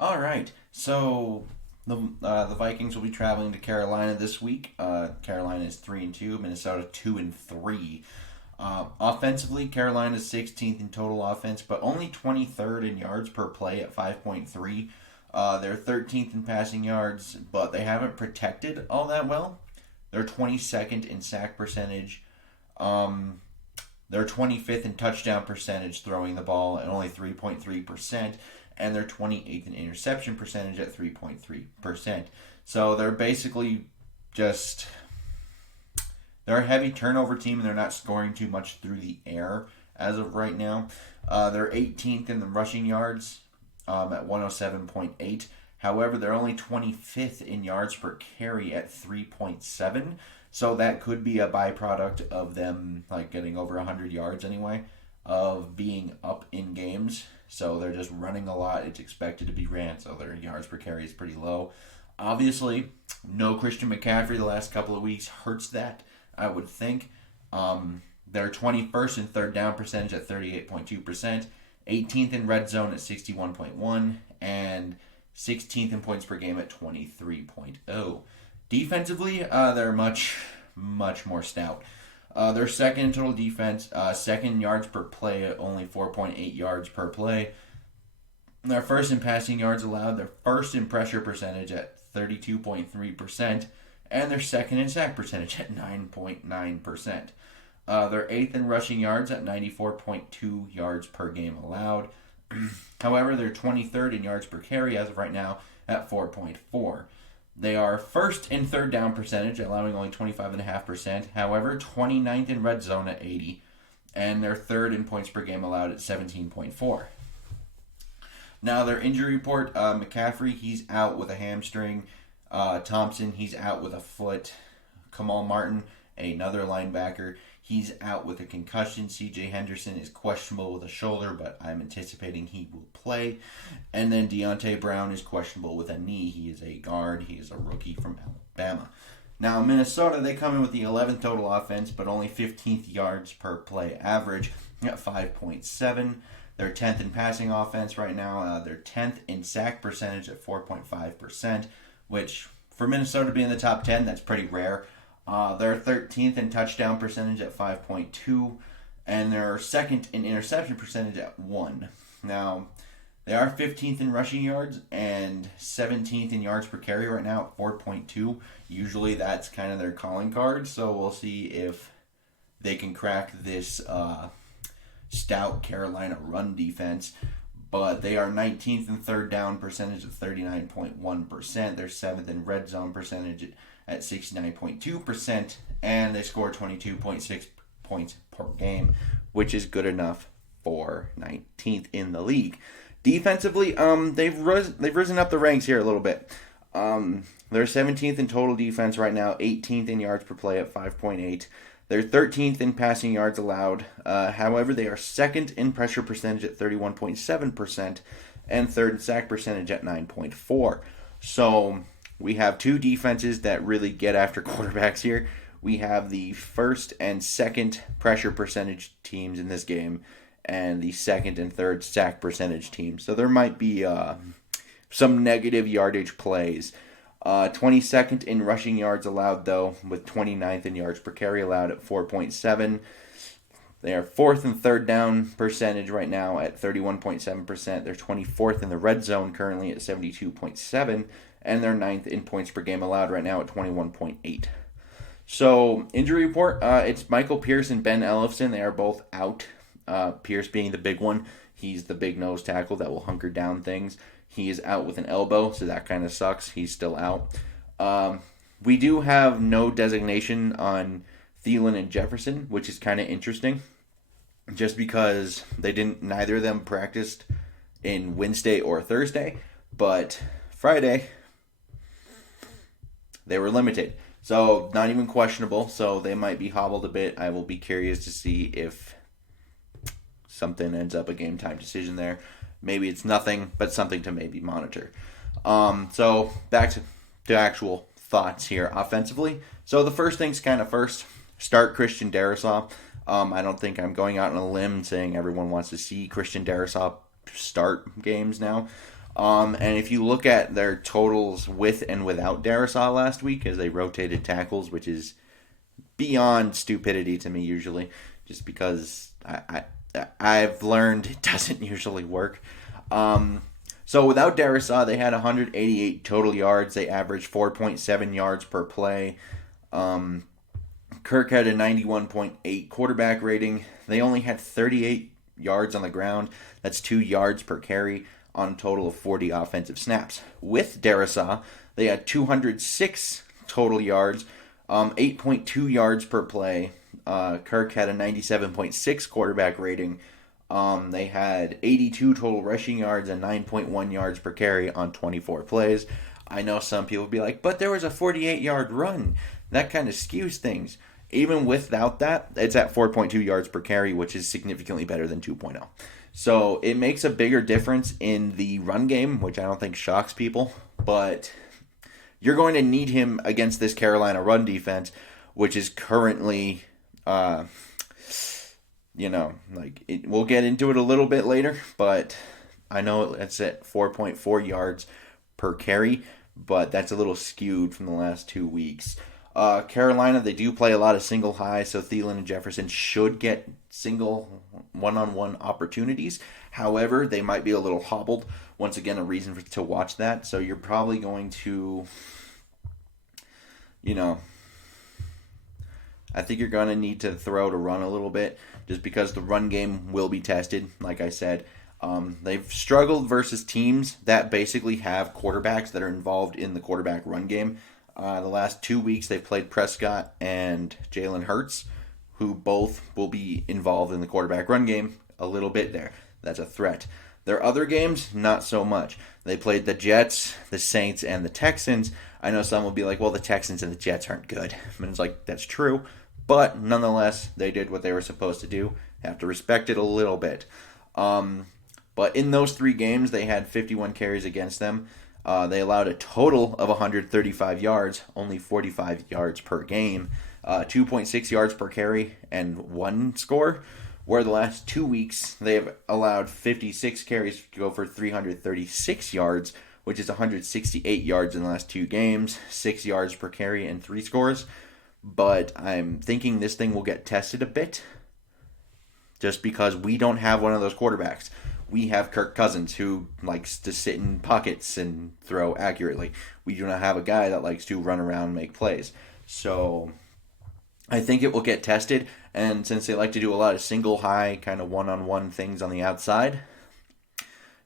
All right. So the Vikings will be traveling to Carolina this week. Carolina is 3-2. Minnesota 2-3. Offensively, Carolina is 16th in total offense, but only 23rd in yards per play at 5.3. They're 13th in passing yards, but they haven't protected all that well. They're 22nd in sack percentage. Um, they're 25th in touchdown percentage throwing the ball at only 3.3%, and they're 28th in interception percentage at 3.3%. So they're basically just they're a heavy turnover team, and they're not scoring too much through the air as of right now. They're 18th in the rushing yards at 107.8. However, they're only 25th in yards per carry at 3.7. So that could be a byproduct of them like getting over 100 yards anyway, of being up in games. So they're just running a lot. It's expected to be ran, so their yards per carry is pretty low. Obviously, no Christian McCaffrey the last couple of weeks hurts that, I would think. They're 21st in third down percentage at 38.2%, 18th in red zone at 61.1, and 16th in points per game at 23.0. Defensively, they're much more stout. They're second in total defense, second in yards per play at only 4.8 yards per play. They're first in passing yards allowed. They're first in pressure percentage at 32.3%, and they're second in sack percentage at 9.9%. They're eighth in rushing yards at 94.2 yards per game allowed. However, they're 23rd in yards per carry as of right now at 4.4. They are first in third down percentage, allowing only 25.5%. However, 29th in red zone at 80. And they're third in points per game allowed at 17.4. Now, their injury report, McCaffrey, he's out with a hamstring. Thompson, he's out with a foot. Kamal Martin, another linebacker, he's out with a concussion. C.J. Henderson is questionable with a shoulder, but I'm anticipating he will play. And then Deontay Brown is questionable with a knee. He is a guard. He is a rookie from Alabama. Now, Minnesota, they come in with the 11th total offense, but only 15th yards per play average at 5.7. They're 10th in passing offense right now. They're 10th in sack percentage at 4.5%, which for Minnesota to be in the top 10, that's pretty rare. They're 13th in touchdown percentage at 5.2, and they're second in interception percentage at 1. Now, they are 15th in rushing yards and 17th in yards per carry right now at 4.2. Usually that's kind of their calling card, so we'll see if they can crack this stout Carolina run defense. But they are 19th in third down percentage at 39.1%. They're 7th in red zone percentage at 69.2%. And they score 22.6 points per game, which is good enough for 19th in the league. Defensively, they've risen up the ranks here a little bit. They're 17th in total defense right now, 18th in yards per play at 5.8. They're 13th in passing yards allowed. However, they are second in pressure percentage at 31.7% and third in sack percentage at 9.4. So we have two defenses that really get after quarterbacks here. We have the first and second pressure percentage teams in this game and the second and third sack percentage teams. So there might be some negative yardage plays. 22nd in rushing yards allowed, though, with 29th in yards per carry allowed at 4.7. They are fourth in third down percentage right now at 31.7%. They're 24th in the red zone currently at 72.7. And they're ninth in points per game allowed right now at 21.8. So, injury report, it's Michael Pierce and Ben Ellefson. They are both out. Pierce being the big one. He's the big nose tackle that will hunker down things. He is out with an elbow, so that kind of sucks. He's still out. We do have no designation on Thielen and Jefferson, which is kind of interesting. Just because neither of them practiced in Wednesday or Thursday, but Friday they were limited. So not even questionable, so they might be hobbled a bit. I will be curious to see if something ends up a game time decision there. Maybe it's nothing, but something to maybe monitor. So back to actual thoughts here offensively. So the first thing's kind of first. Start Christian Darrisaw. I don't think I'm going out on a limb saying everyone wants to see Christian Darrisaw start games now. And if you look at their totals with and without Darisaw last week, as they rotated tackles, which is beyond stupidity to me usually, just because I've learned it doesn't usually work. So without Darisaw, they had 188 total yards. They averaged 4.7 yards per play. Kirk had a 91.8 quarterback rating. They only had 38 yards on the ground. That's 2 yards per carry on a total of 40 offensive snaps. With Darisaw, they had 206 total yards, 8.2 yards per play. Kirk had a 97.6 quarterback rating. They had 82 total rushing yards and 9.1 yards per carry on 24 plays. I know some people will be like, but there was a 48-yard run. That kind of skews things. Even without that, it's at 4.2 yards per carry, which is significantly better than 2.0. So it makes a bigger difference in the run game, which I don't think shocks people. But you're going to need him against this Carolina run defense, which is currently, we'll get into it a little bit later, but I know it's at 4.4 yards per carry, but that's a little skewed from the last 2 weeks. Carolina, they do play a lot of single high, so Thielen and Jefferson should get single one-on-one opportunities. However, they might be a little hobbled. Once again, a reason to watch that. So you're probably going to, I think you're going to need to throw to run a little bit just because the run game will be tested, like I said. They've struggled versus teams that basically have quarterbacks that are involved in the quarterback run game. The last 2 weeks, they've played Prescott and Jalen Hurts, who both will be involved in the quarterback run game a little bit there. That's a threat. Their other games, not so much. They played the Jets, the Saints, and the Texans. I know some will be like, well, the Texans and the Jets aren't good. And it's like, that's true. But nonetheless, they did what they were supposed to do. Have to respect it a little bit. But in those 3 games, they had 51 carries against them. They allowed a total of 135 yards, only 45 yards per game, 2.6 yards per carry, and 1 score. Where the last 2 weeks, they've allowed 56 carries to go for 336 yards, which is 168 yards in the last 2 games, 6 yards per carry, and 3 scores. But I'm thinking this thing will get tested a bit, just because we don't have one of those quarterbacks. We have Kirk Cousins, who likes to sit in pockets and throw accurately. We do not have a guy that likes to run around and make plays. So I think it will get tested. And since they like to do a lot of single high, kind of one-on-one things on the outside,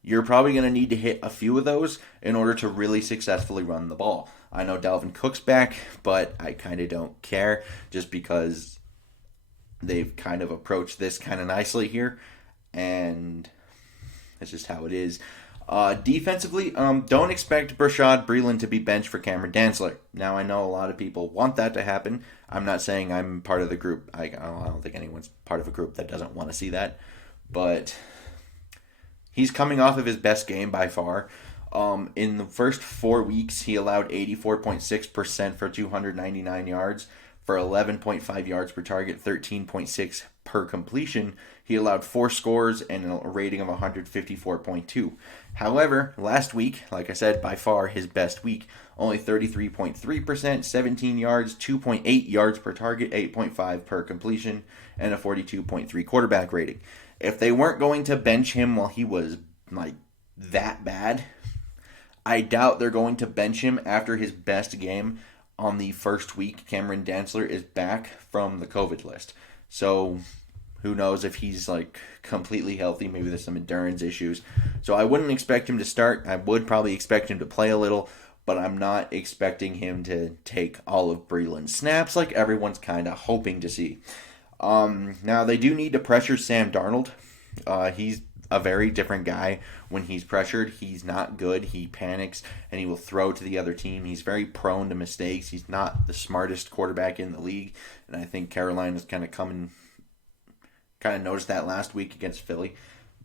you're probably going to need to hit a few of those in order to really successfully run the ball. I know Dalvin Cook's back, but I kind of don't care just because they've kind of approached this kind of nicely here. And that's just how it is. Defensively, don't expect Brashad Breeland to be benched for Cameron Dantzler. Now, I know a lot of people want that to happen. I'm not saying I'm part of the group. I don't think anyone's part of a group that doesn't want to see that. But he's coming off of his best game by far. In the first 4 weeks, he allowed 84.6% for 299 yards, for 11.5 yards per target, 13.6 per completion. He allowed 4 scores and a rating of 154.2. However, last week, like I said, by far his best week, only 33.3%, 17 yards, 2.8 yards per target, 8.5 per completion, and a 42.3 quarterback rating. If they weren't going to bench him while he was like that bad, I doubt they're going to bench him after his best game on the first week Cameron Dantzler is back from the COVID list. So who knows if he's like completely healthy. Maybe there's some endurance issues. So I wouldn't expect him to start. I would probably expect him to play a little, but I'm not expecting him to take all of Breeland's snaps like everyone's kind of hoping to see. Now, they do need to pressure Sam Darnold. He's a very different guy when he's pressured. He's not good. He panics and he will throw to the other team. He's very prone to mistakes. He's not the smartest quarterback in the league, and I think Carolina's kind of noticed that last week against Philly.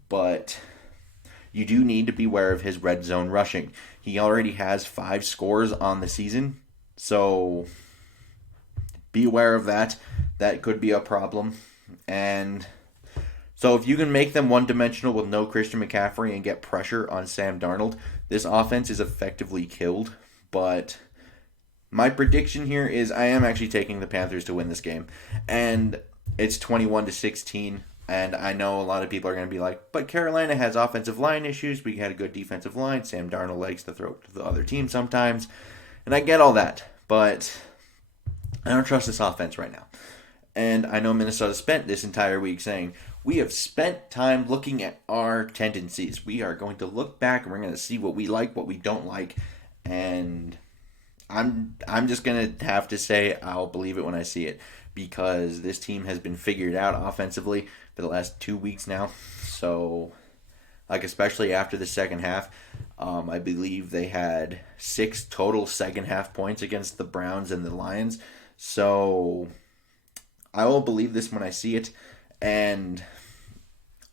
But you do need to be aware of his red zone rushing. He already has 5 scores on the season, so be aware of that. That could be a problem. And So if you can make them one-dimensional with no Christian McCaffrey and get pressure on Sam Darnold, this offense is effectively killed. But my prediction here is I am actually taking the Panthers to win this game. And it's 21-16. And I know a lot of people are going to be like, but Carolina has offensive line issues. We had a good defensive line. Sam Darnold likes to throw to the other team sometimes. And I get all that. But I don't trust this offense right now. And I know Minnesota spent this entire week saying, we have spent time looking at our tendencies. We are going to look back and we're going to see what we like, what we don't like. And I'm just going to have to say I'll believe it when I see it, because this team has been figured out offensively for the last 2 weeks now. So, like, especially after the second half, I believe they had 6 total second half points against the Browns and the Lions. So I will believe this when I see it. And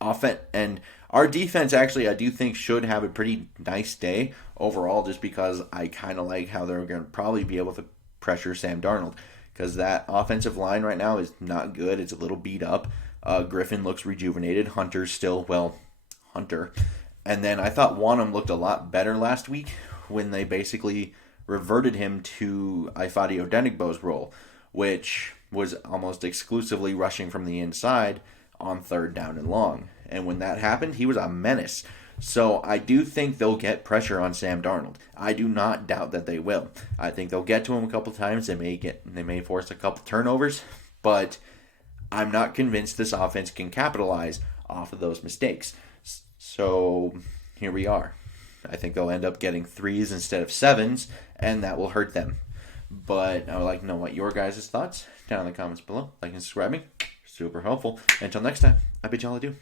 our defense actually, I do think, should have a pretty nice day overall, just because I kind of like how they're going to probably be able to pressure Sam Darnold, because that offensive line right now is not good. It's a little beat up. Griffin looks rejuvenated. Hunter's still, well, Hunter. And then I thought Wanham looked a lot better last week when they basically reverted him to Ifeadi Odenigbo's role, which was almost exclusively rushing from the inside on third down and long. And when that happened, he was a menace. So I do think they'll get pressure on Sam Darnold. I do not doubt that they will. I think they'll get to him a couple times. They may force a couple turnovers, but I'm not convinced this offense can capitalize off of those mistakes. So here we are. I think they'll end up getting 3s instead of 7s, and that will hurt them. But I would like to know what your guys' thoughts down in the comments below. Like and subscribe me. Super helpful. Until next time, I bid y'all adieu.